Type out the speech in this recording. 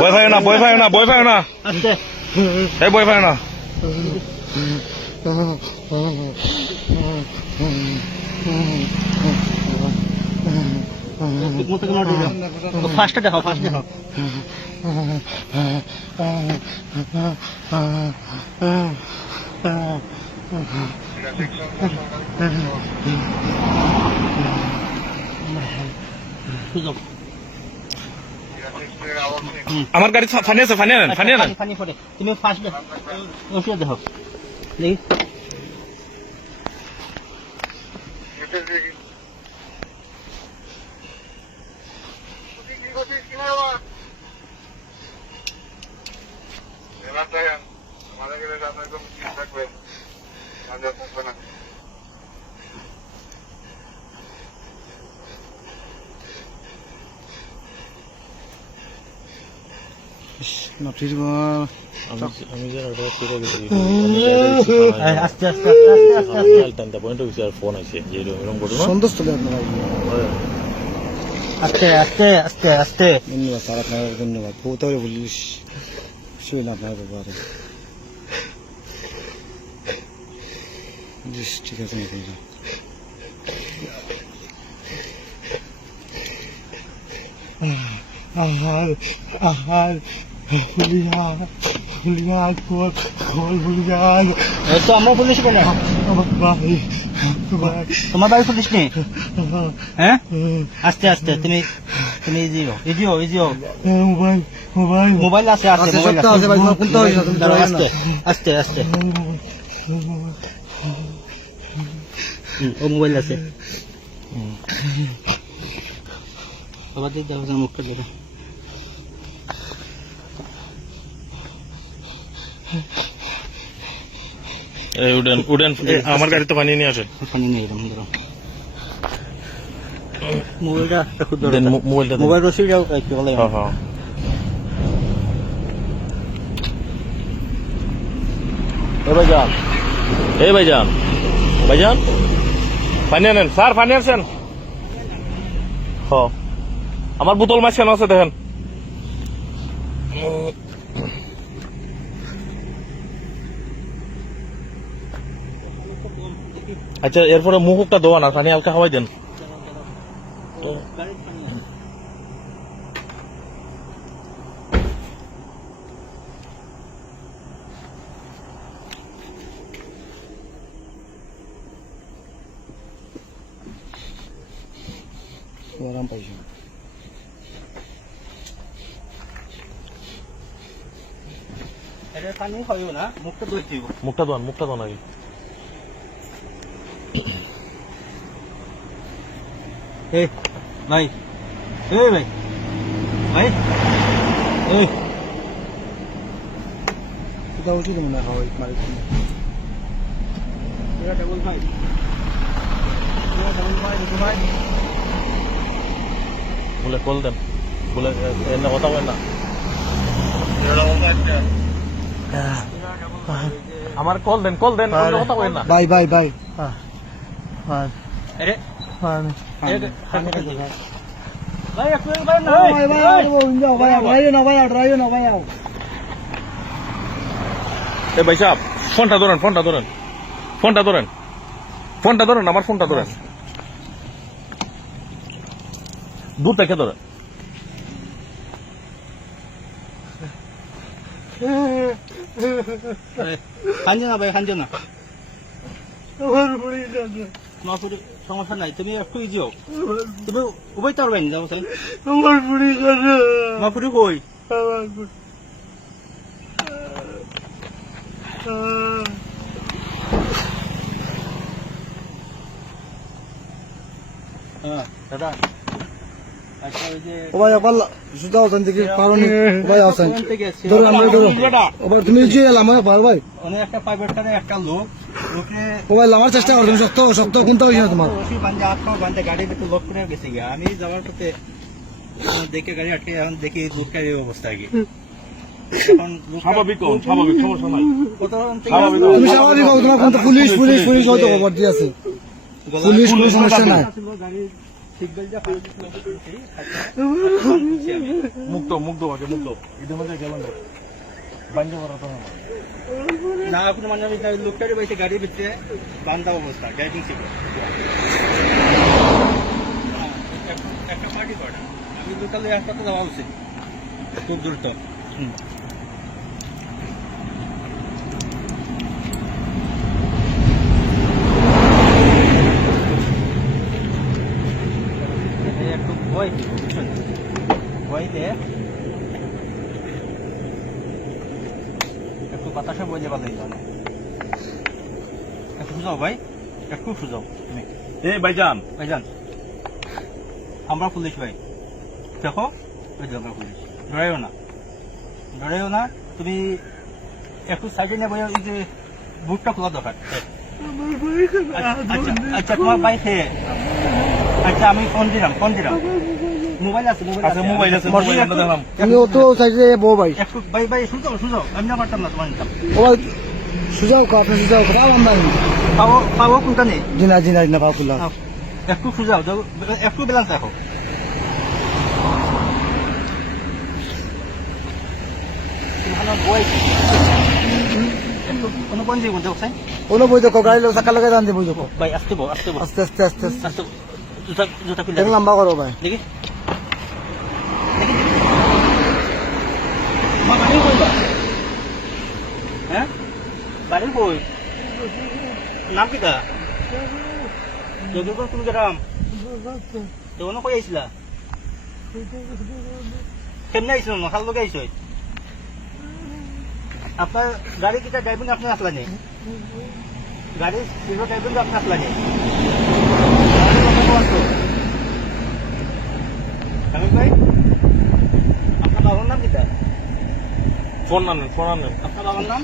ভয় পায় না, ভয় পায় না, ভয় পায় না, এই ভয় পায় না। ফার্স্টে দেখো, ফার্স্ট দেখো। আমার গাড়ি ফানি আছে, ফানি আনেন, ফানি আনেন। ফানি ফটে তুমি ফার্স্ট দেখো, দেখো দেখি। নটির আস্তে আস্তে ফোন আছে সন্তোষ চলে আপনার আস্তে আস্তে আস্তে আস্তে। ধন্যবাদ স্যার, আপনার ধন্যবাদ। বহুত পুলিশ শুয়ে না আপনার ব্যাপারে। ঠিক আছে, আহার আহার হুলিয়া হুলিয়া খোল খোল হুলিয়া। তো আমরা পুলিশ কেন? তোমার বাড়ি পুলিশ নেই? হ্যাঁ, আস্তে আস্তে তুমি তুমি ইজিও ইজিও ইজিও। মোবাইল মোবাইল মোবাইল আছে, আছে মোবাইল আছে। আস্তে আস্তে আস্তে, ও মোবাইল আছে। বাবা দিদি দেখো মুখটা দেখো। উডেন উডেন, আমার গাড়ি তো পানি নিয়ে আসে। পানি নেই এরকম ধরো। মোবাইলটা একটু ধরো, মোবাইলটা মোবাইল রশিটাও একটু বলে। হ্যাঁ হ্যাঁ। এ ভাইজান, এই ভাইজান, ভাইজান পানি আনেন স্যার, পানি আনছেন? হ, আমার বোতল মাছ কেন আছে দেখেন। আচ্ছা, এরপরে মুখটা ধোয়া না, পানি হালকা খাওয়াই দেন। আরাম পাইছি। এটা পানি খাইও না, মুখটা ধুই দিব। মুখটা ধোয়ান, মুখটা ধোয়ান আগে। এই ভাই, এই ভাই, ভাই, এই এটা উচিত মনে হয় মারি। এটা ডাবল ভাই, এটা ডাবল ভাই, দুটো ভাই। বলে কল দেন, বলে এনে কথা বলেন না। আমার কল দেন, কল দেন, কথা বলেন না। Bye bye bye. আরে ভাই ভাই একটু ভাই না, ভাই ভাই না ভাই, ড্রাইভ না ভাই। এ ভাই সাহেব, ফোনটা ধরেন, ফোনটা ধরেন, ফোনটা ধরেন, ফোনটা ধরেন, আমার ফোনটা ধরেন, দূর থেকে ধরেন। খাঞ্জে না ভাই, খাঞ্জে না। সমস্যা নাই, তুমি একটু ইজি হও। তুমি উভয় তো পারবেন যাবো তাই। আমার পুরি কই? হ্যাঁ দাদা, আচ্ছা ওই যে ও ভাই আবার সুদা আছেন দেখি পারনি ভাই আছেন। ধরো আমরা ধরো। আবার তুমি যে এলাম ভাই ভাই। অনেক একটা প্রাইভেট কারে একটা লোক ওকে ও ভাই লামার চেষ্টা করো, তুমি শক্ত শক্ত কোনটা হইছে না তোমার। রশি বান্ধে আটকাও, বান্ধে গাড়ির ভিতরে লক করে গেছে গিয়া। আমি যাওয়ার পথে দেখে গাড়ি আটকে, এখন দেখি লোকটার এই অবস্থা কি। এখন স্বাভাবিক হন, স্বাভাবিক, সমস্যা নাই। স্বাভাবিক তুমি স্বাভাবিক হও, তোমার কোন পুলিশ পুলিশ পুলিশ হয়তো খবর দিয়ে আছে। পুলিশ কোনো সমস্যা নাই। গাড়ি মুক্ত মুক্ত আছে মুক্ত এদের মধ্যে গেলাম বাঞ্জা করা তো না না আপনি মানে লোকটারে বসে গাড়ির ভিতরে বান্ধা অবস্থা ড্রাইভিং সিটে একটা পার্টি করা আমি লোকালে হাসপাতালে যাওয়া উচিত খুব দ্রুত একটু ভয় বুঝছেন ভয়তে একটু বাতাসে বই যাবা লাগবে একটু সুজাও ভাই একটু সুজাও তুমি এই ভাইজান ভাইজান আমরা পুলিশ ভাই দেখো ওই যে আমরা পুলিশ ডরাইও না তুমি একটু সাইডে নেবো এই যে বুটটা খোলা দরকার আচ্ছা আচ্ছা তোমার বাইকে আচ্ছা আমি ফোন দিলাম মোবাইল আছে আচ্ছা মোবাইল আছে মোবাইল আমরা দেখলাম তুমি অত সাইডে বউ ভাই একটু ভাই সুজাও আমি না পারতাম না তোমার নিতাম ও ভাই সুজাও কা আপনি সুজাও কা আমরা পাবো কোনটা নেই জিনা না পাও কুলা একটু সুজাও একটু ব্যালেন্স রাখো কোনো কোন জীবন যাও সাই ওনো বই দেখো গাড়ি লোক চাকা লাগাই দান দে বই দেখো ভাই আসতে বো আস্তে আস্তে জুতা খুলে দেখ লম্বা করো ভাই দেখি বাড়ি কই বা হ্যাঁ বাড়ি কই নাম কি তা যোগীপুর কোন গ্রাম তোনো কই আইছিলা কেমনে আইছিল না খাল লগে আইছো আপনার গাড়ি কিটা ড্রাইভিং আপনার আসলা নেই গাড়ি সিরো ড্রাইভিং আপনার আসলা নেই স্বামী ভাই আপনার বাবার নাম কিটা ফোন আনেন আপনার বাবার নাম